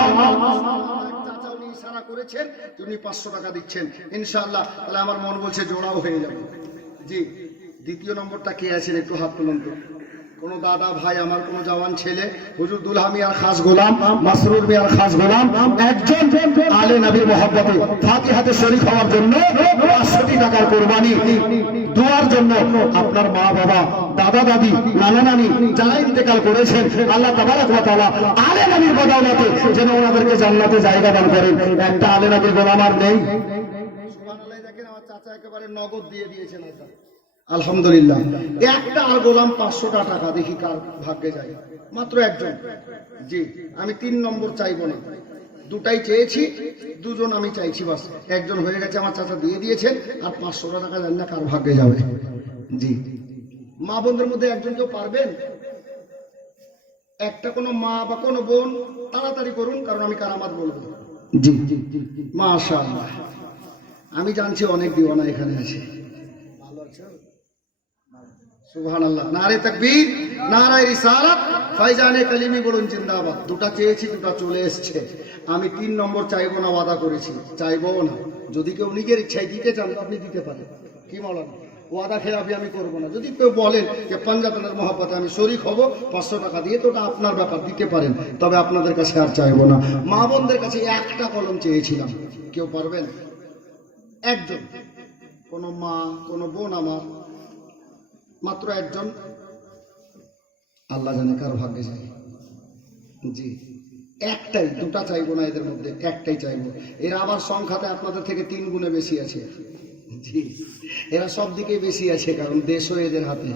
চাচা উনি ইশারা করেছেন, উনি 500 টাকা দিচ্ছেন ইনশাআল্লাহ। তাহলে আমার মন বলছে জোড়াও হয়ে যাবে। জি, দ্বিতীয় নম্বরটা কে আছেন একটু হাত তুলুন তো। কোন দাদা ভাই, আমার কোন জওয়ান ছেলে, হুজুর দুলহা মিয়ার খাস গোলাম, মাসরুর মিয়ার খাস গোলাম, একজন আলে নবীর মহব্বতে ফাতিহাতে শরীক হওয়ার জন্য 500 টাকার কুরবানি, দুয়ার জন্য আপনার মা বাবা দাদা দাদি নানা নানি যারা ইন্তেকাল করেছেন আল্লাহ তাবারক ওয়া তাআলা আলে নবীর বদৌলতে যেন ওনাদেরকে জান্নাতে জায়গা দান করেন। একটা আলে নবীর গোলাম আর নেই। সুবহানাল্লাহ, দেখেন আমার চাচা একেবারে নগদ দিয়ে দিয়েছেন আল্লাহ। আলহামদুলিল্লাহ। একটা আর গোলাম 500টা টাকা, দেখি কার ভাগ্যে যায়। মাত্র একজন। জি, আমি 3 নম্বর চাইবো না, দুটাই চেয়েছি, দুজন আমি চাইছি, বাস একজন হয়ে গেছে, আমার চাচা দিয়ে দিয়েছেন। আর 500টা টাকা জানি না কার ভাগ্যে যাবে। জি, মা বোনদের মধ্যে একজন কেউ পারবেন? একটা কোনো মা বা কোনো বোন তাড়াতাড়ি করুন, কারণ আমি কারামাত বলবো। জি, মাশাআল্লাহ। আমি জানছি অনেক দিওয়ানা এখানে আছে। ভালো আছো? সুবহানাল্লাহ। নারে তাকবীর, নারায়ে রিসালাত, ফাইজানে কালিমি বলুন জিন্দাবাদ। দুটা চেয়েছি, দুটা চলে এসেছে। আমি 3 নম্বর চাইবো না, ওয়াদা করেছি, চাইবো না। যদি কেউ নিজের ইচ্ছায় দিতে চান আপনি দিতে পারেন, কি মাওলানা? ওয়াদা খেলাফি আমি করবো না। যদি কেউ বলেন যে পাঞ্জাতনের মহব্বতে আমি শরীক হব 500 টাকা দিয়ে, তো ওটা আপনার ব্যাপার, দিতে পারেন। তবে আপনাদের কাছে আর চাইবো না। মা বোনদের কাছে একটা কলম চেয়েছিলাম, কেউ পারবেন? একজন, কোনো মা কোনো বোন আমার, মাত্র একজন। আল্লাহ জানে কার ভাগ্যে যায়। জি, একটাই, দুটা চাইবো না, এদের মধ্যে একটাই চাইবো। এরা আবার সংখ্যাতে আপনাদের থেকে 3 গুণে বেশি আছে। জি, এরা সব দিকেই বেশি আছে, কারণ দেশও এদের হাতে।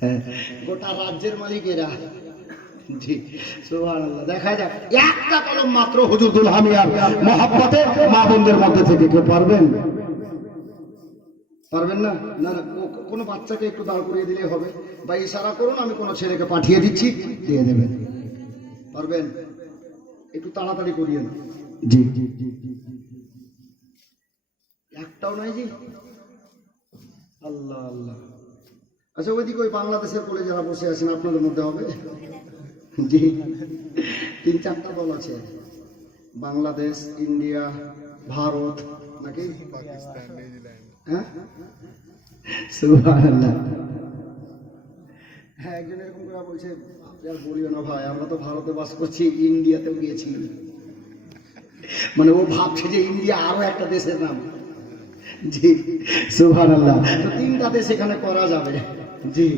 হ্যাঁ, গোটা রাজ্যের মালিক এরা। জি, সুবহানাল্লাহ। দেখা যাক, একটা কলম মাত্র হুজুর দুলহা মিয়ার মহব্বতে মা বোনদের মধ্যে থেকে কেউ পারবেন? পারবেন না? না না, কোনো বাচ্চাকে একটু দাঁড় করিয়ে দিলে হবে, বা ইশারা করুন, আমি কোনো ছেলেকে পাঠিয়ে দিচ্ছি, দিয়ে দেবেন। পারবেন? একটু তাড়াতাড়ি করিয়েন। জি, একটাও নাই জি। আল্লাহ আল্লাহ। আচ্ছা, ওইদিকে ওই বাংলাদেশের কোলে যারা বসে আছেন আপনাদের মধ্যে হবে? জি, 3-4টা দল আছে, বাংলাদেশ, ইন্ডিয়া, ভারত, নাকি পাকিস্তান, নিউজিল্যান্ড। হ্যাঁ, সুবহানাল্লাহ। হ্যাঁ, একজন এরকম করে বলছে, আর বলিও না ভাই, আমরা তো ভারতে বাস করছি, ইন্ডিয়াতেও গিয়েছি। মানে ও ভাবছে যে ইন্ডিয়া আরো একটা দেশের নাম। জি, সুবহানাল্লাহ। তো 3টা দেশ এখানে করা যাবে। জি,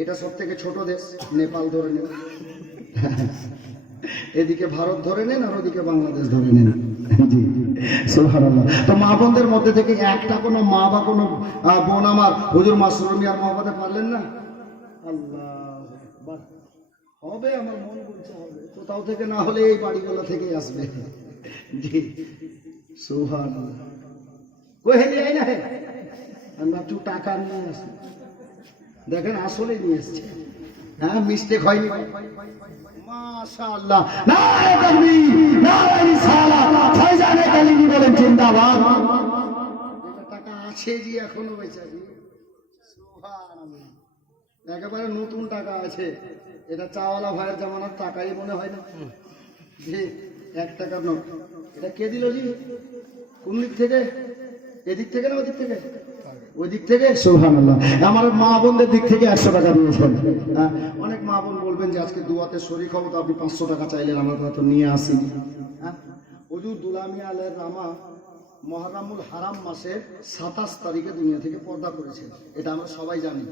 এটা সব থেকে ছোট দেশ, নেপাল ধরে নেন, এদিকে ভারত ধরে নেন, আর ওদিকে বাংলাদেশ ধরে নেন। জি, সুবহানাল্লাহ। তো মা বোনদের মধ্যে থেকে একটা কোনো মা বা কোনো বোন আমার হুজুর মাসরুর মিয়ার মহব্বতে পারলেন না? আল্লাহ আকবার। হবে, আমার মন বলছে হবে। কোথাও থেকে না হলে এই বাড়িগুলো থেকেই আসবে। জি, সুবহানাল্লাহ। কোহে দিয়ে না হে, আমরা একটু টাকা নিয়ে আসি। দেখেন, আসলে নিয়ে এসছে। হ্যাঁ, মিস্টেক হয়নি। মাশাআল্লাহ। নারে তাকবীর, নারে রিসালাত, ফাইজানে কালিমি বলেন জিন্দাবাদ। এটা টাকা আছে জি, এখনো বেঁচে আছে। সুবহানাল্লাহ। একেবারে নতুন টাকা আছে। এটা চাওয়ালা ভাইয়ের জামানার টাকাই মনে হয় না। জি, 1 টাকার নোট। এটা কে দিল জি? কোন দিক থেকে? এদিক থেকে না ওদিক থেকে? ওই দিক থেকে। সুবহানাল্লাহ। আমার মা বোনদের দিক থেকে 100 টাকা দিয়েছেন। অনেক মা বোন বলবেন যে আজকে দুয়াতে শরীক হবো, তো আপনি 500 টাকা চাইলেন, আমরা তো নিয়ে আসি। হুজুর দুলহা মিয়া আলাইহির রাহমা মুহররমুল হারাম মাসের 27 তারিখে দুনিয়া থেকে পর্দা করেছেন। এটা আমরা সবাই জানি,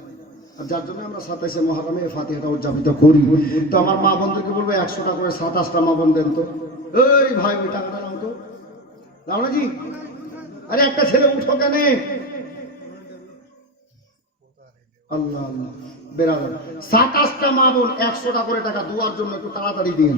আর যার জন্য আমরা 27শে মুহররমে ফাতিহাটা উদযাপিত করি। তো আমার মা বোনদেরকে বলবো 100 টাকা করে 27টা মা বোন দেন তো। এই ভাই, ওই টাকাটা নাও তো, দাও না জি। আরে একটা ছেলে উঠো কেন? আল্লাহ আল্লাহ। বেরাদার 27টা মা বোন 100 টাকা করে টাকা দুয়ার জন্য, একটু তাড়াতাড়ি দিন।